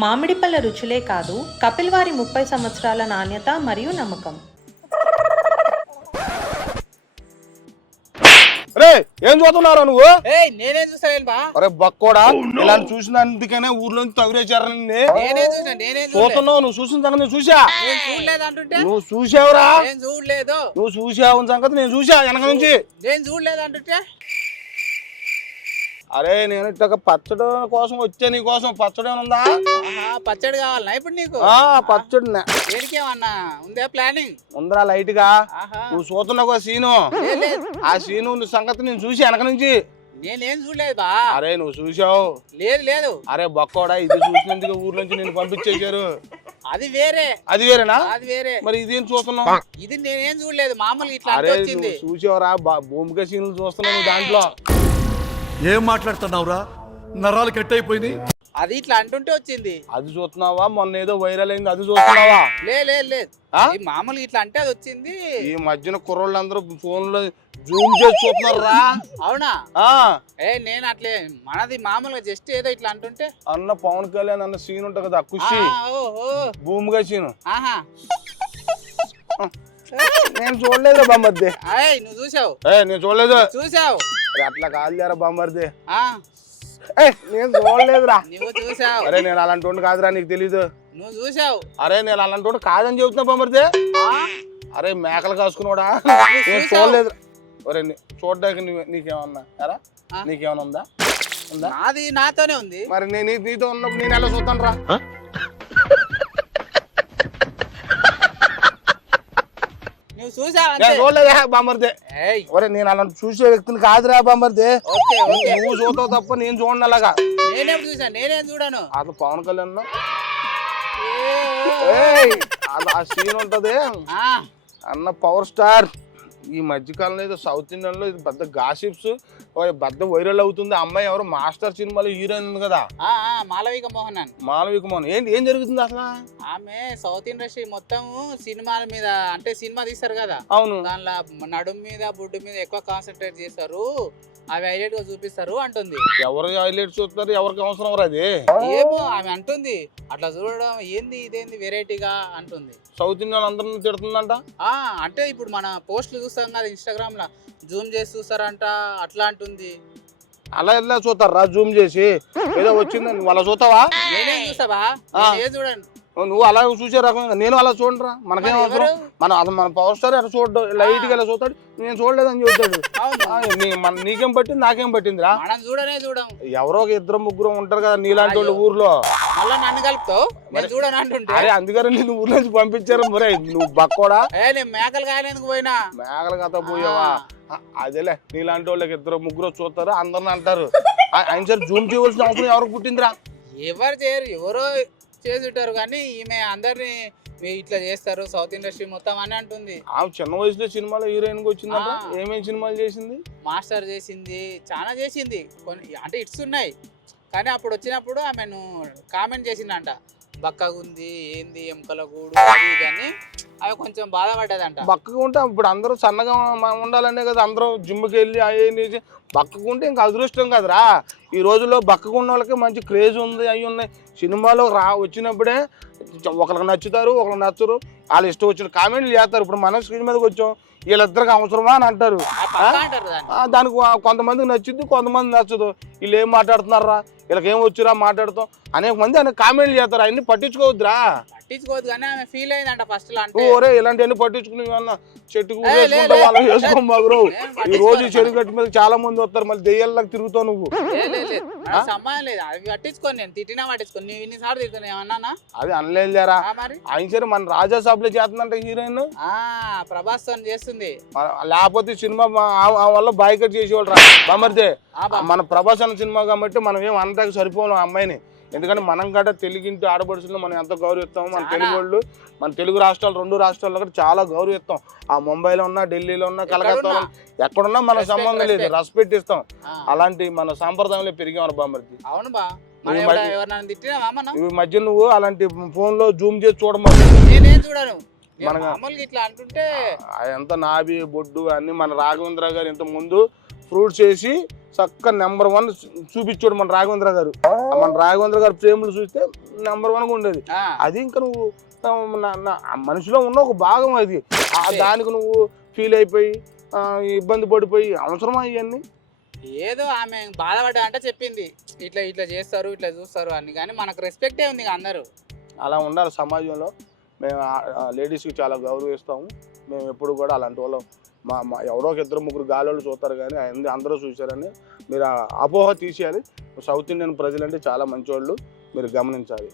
మామిడి పళ్ళ రుచులే కాదు, కపిల్ వారి 30 సంవత్సరాల నాణ్యత మరియు నమ్మకం. రే ఏం చూస్తున్నారా నువ్వు? నేనే చూసాను బా. అరే బక్కోడా, ఇలా చూసినందుకనే ఊర్లో నుంచి తగిలేచారు. చూస్తున్నావు, నువ్వు చూసిన సంగతి నేను చూసా. చూడలేదు అంటుంటే నువ్వు చూసావురా? నేను చూడలేదు. నువ్వు చూసావు సంగతి నేను చూసా వెనక నుంచి. నేను చూడలేదు అంటుంటే. అరే నేను ఇట్లా పచ్చడి కోసం వచ్చా, నీ కోసం పచ్చడి ఉందా? పచ్చడి కావాలనా ఇప్పుడు నీకు? పచ్చడి ఏడికేమన్నా ఉందే ప్లానింగ్? ఉందరా లైట్ గా. నువ్వు చూస్తున్నావు సీను, ఆ సీను సంగతి నేను చూసి వెనక నుంచి. నేనేం చూడలేదు బా. అరే నువ్వు చూసావు? లేదు లేదు. అరే బక్కోడా, ఇది చూసినందుకు ఊర్లో నుంచి నేను పంపించేశారు. అది వేరే. అది వేరేనా? అది వేరే. మరి ఇదేం చూస్తున్నావు? ఇది నేనేం చూడలేదు, మామూలుగా ఇట్లా వచ్చింది. చూసావరా? భూమిక సీన్లు చూస్తున్నావు దాంట్లో. ఏం మాట్లాడుతున్నావురా? నరాలు కట్ అయిపోయింది. అది ఇట్లా అంటుంటే వచ్చింది. అది చూస్తున్నావా? మొన్న ఏదో వైరల్ అయింది, అది చూస్తున్నావా? లేదు మామూలుగా ఇట్లా అంటే అది వచ్చింది. ఈ మధ్యన కుర్రోళ్ళందరూ ఫోన్ లో జూమ్ చేసి చూస్తున్నారు రా. అవునా? నేను అట్లే, మనది మామూలుగా జస్ట్ ఏదో ఇట్లా అంటుంటే. అన్న పవన్ కళ్యాణ్ అన్న సీన్ ఉంటుంది కదా, ఖుషి భూమిగా సీన్. నేను చూడలేదు బామ్మర్ది. నువ్వు చూసావు? నేను చూడలేదు. చూసావు? అట్లా కాదులేరా బామ్మర్ది, నేను చూడలేదురా. నువ్వు చూసావు? అరే నేను అలాంటి కాదురా, నీకు తెలీదు. నువ్వు చూసావు? అరే నేను అలాంటి కాదని చెబుతున్నా బామ్మర్ది. అరే మేకలు కాసుకున్నాడా? నేను చూడలేదు. ఒరే చూడడానికి నీకేమన్నా నీకేమన్నా ఉందా? నాది నాతోనే ఉంది. మరి నేను నీతో ఉన్నప్పుడు నేను ఎలా చూస్తాను రా? నువ్వు చూసావా? చూడలేదా బామ్మర్ది? ఒరే నేను అలా చూసే వ్యక్తిని కాదురా బామ్మర్ది. నువ్వు చూస్తావు తప్ప నేను చూడండి అలాగా. నేనేప్పుడు చూసా? నేనేం చూడను. అది పవన్ కళ్యాణ్ ఆ సీన్ ఉంటది అన్న, పవర్ స్టార్. ఈ మధ్యకాలంలో ఏదో సౌత్ ఇండియన్ లో ఇది పెద్ద గాసిప్స్ పెద్ద వైరల్ అవుతుంది. అమ్మాయి ఎవరు మాస్టర్ సినిమాలో హీరోయిన్ ఉంది కదా, మాలవిక మోహన్. ఏంటి ఏం జరుగుతుంది అసలు? ఆమె సౌత్ ఇండస్ట్రీ మొత్తం సినిమాల మీద, అంటే సినిమా తీస్తారు కదా, అవును, దానిలో నడుము మీద బొడ్డు మీద ఎక్కువ కాన్సన్ట్రేట్ చేస్తారు, అవి హైలైట్ గా చూపిస్తారు అంటుంది. ఎవరు హైలైట్ చూస్తారు? ఎవరికి అవసరం అది? ఏమో ఆమె అంటుంది. అట్లా చూడడం ఏంది, ఇదేంది వెరైటీగా అంటుంది. సౌత్ ఇండియన్ అందరిని తిడుతుందంట. అంటే ఇప్పుడు మన పోస్టులు చూస్తాం కదా ఇన్స్టాగ్రామ్ లో, జూమ్ చేసి చూస్తారంట, అట్లా అంటుంది. అలా ఎలా చూస్తారా జూమ్ చేసి? ఏదో వచ్చిందని వాళ్ళ చూస్తావా? నేనేం చూస్తావా? చూడండి. నువ్వు అలా చూసే రకంగా నేను అలా చూడరా. మనకేం అవసరం? మన పవర్ స్టార్ అలా చూడడు, లైట్ గా అలా చూస్తాడు. నేను చూడలేదని చెబుతాడు. నీకేం పట్టింది, నాకేం పట్టిందిరా? మనం చూడనే చూడం. ఎవరో ఒక ఇద్దరు ముగ్గురు ఉంటారు కదా నీలాంటి వాళ్ళు ఊర్లో. మళ్ళా నన్ను కలుపుతావు? చూడని అంటుంటే. అరే అందుకని నేను ఊర్లో నుంచి పంపించారు. మరే నువ్వు బక్కోడా? నేను మేకలు కాయలేందుకు పోయినా. మేకలు కథ పోయావా? అదేలే, నీలాంటి వాళ్ళకి ఇద్దరు ముగ్గురు చూస్తారు, అందరిని అంటారు. ఆయన సరే జూమ్ చేయవలసిన అవసరం ఎవరికి పుట్టిందిరా? ఎవరు చేయరు, ఎవరో చేసుంటారు కానీ ఈమె అందరినీ ఇట్లా చేస్తారు సౌత్ ఇండస్ట్రీ మొత్తం అని అంటుంది. చిన్న వయసులో సినిమాలో హీరోయిన్ గా వచ్చిందంట. ఏమేమి సినిమాలు చేసింది? మాస్టర్ చేసింది, చాలా చేసింది. కొన్ని అంటే ఇట్స్ ఉన్నాయి కానీ అప్పుడు వచ్చినప్పుడు ఆమెను కామెంట్ చేసిందంట, బక్కగుంది, ఏంది ఎముకల గూడు అది కానీ అవి కొంచెం బాధపడ్డదంట. బక్కగా ఉంటే ఇప్పుడు అందరూ సన్నగా ఉండాలనే కదా అందరూ జిమ్కి వెళ్ళి అయ్యి. బక్కగా ఉంటే ఇంకా అదృష్టం కదరా. ఈ రోజుల్లో బక్కగా ఉన్న వాళ్ళకి మంచి క్రేజ్ ఉంది, అవి ఉన్నాయి. సినిమాలో వచ్చినప్పుడే ఒకరికి నచ్చుతారు, ఒకరికి నచ్చరు. వాళ్ళు ఇష్టం వచ్చిన కామెంట్లు చేస్తారు. ఇప్పుడు మనం స్క్రీన్ మీదకి వచ్చాం, వీళ్ళిద్దరికి అవసరమా అని అంటారు. దానికి కొంతమందికి నచ్చుద్ది, కొంతమంది నచ్చదు. వీళ్ళు ఏం మాట్లాడుతున్నారా, వీళ్ళకి ఏం వచ్చురా మాట్లాడుతాం అనేక మంది అనే కామెంట్లు చేస్తారు. అవన్నీ పట్టించుకోవద్దురా. పట్టించుకోవద్దు కానీ ఆమె ఫీల్ అయిందంట ఫస్ట్ లో. ఓరే ఇలాంటివన్నీ పట్టించుకుని చెట్టుకు వాళ్ళు వేసుకోమారు. ఈ రోజు చెరువు గట్టి మీద చాలా మంది వస్తారు, మళ్ళీ దెయ్యాలకు తిరుగుతావు నువ్వు. సంబంధం లేదు, అవి పట్టించుకోని. నేను తిట్టినా పట్టించుకోని. నువ్వు ఇన్నిసార్లు తిరుగుతాను ఏమన్నా? అది అనలేదురా. ఆయన సరే మన రాజా సాబ్లో చేస్తుందంట హీరోయిన్. ప్రభాస్ తో చేస్తుంది. లేకపోతే సినిమా వల్ల బాయ్కట్ చేసేవాళ్ళు రా బామర్దే. మన ప్రభాస్ అన్న సినిమా కాబట్టి మనం ఏం అంతకు సరిపోను అమ్మాయిని. ఎందుకంటే మనం కూడా తెలుగింటి ఆడపడుచులు మనం ఎంత గౌరవిస్తాము. మన తెలుగు వాళ్ళు, మన తెలుగు రాష్ట్రాలు, 2 రాష్ట్రాల్లో కూడా చాలా గౌరవిస్తాం. ఆ ముంబైలో ఉన్నా, ఢిల్లీలో ఉన్నా, కలకత్తాలో ఎక్కడున్నా మన సంబంధం లేదు, రెస్పెక్ట్ ఇస్తాం. అలాంటి మన సాంప్రదాయంలో పెరిగాం బామర్ది. అవును బా. ఈ మధ్య నువ్వు అలాంటి ఫోన్ లో జూమ్ చేసి చూడమని నేనేం చూడను. ఇట్లా అంటుంటే ఎంత నాభి బొడ్డు అన్ని మన రాఘవేంద్ర గారు ఇంత ముందు ఫ్రూట్స్ వేసి చక్క నెంబర్ 1 చూపించాడు మన రాఘవేంద్ర గారు. మన రాఘవేంద్ర గారు ప్రేమలు చూస్తే నెంబర్ 1గా ఉండేది. అది ఇంకా నువ్వు మనిషిలో ఉన్న ఒక భాగం అది. దానికి నువ్వు ఫీల్ అయిపోయి ఇబ్బంది పడిపోయి అవసరమా ఇవన్నీ? ఏదో ఆమె బాధపడ్డా అంటే చెప్పింది ఇట్లా ఇట్లా చేస్తారు ఇట్లా చూస్తారు అని, కానీ మనకు రెస్పెక్టే ఉంది అందరూ. అలా ఉండాలి సమాజంలో. మేము లేడీస్కి చాలా గౌరవిస్తాము. మేము ఎప్పుడు కూడా అలాంటి వాళ్ళు ఎవరో ఒక 2-3 గాలోళ్ళు చూస్తారు, కానీ అందరూ చూశారని మీరు అపోహ తీసేయాలి. సౌత్ ఇండియన్ ప్రజలంటే చాలా మంచివాళ్ళు, మీరు గమనించాలి.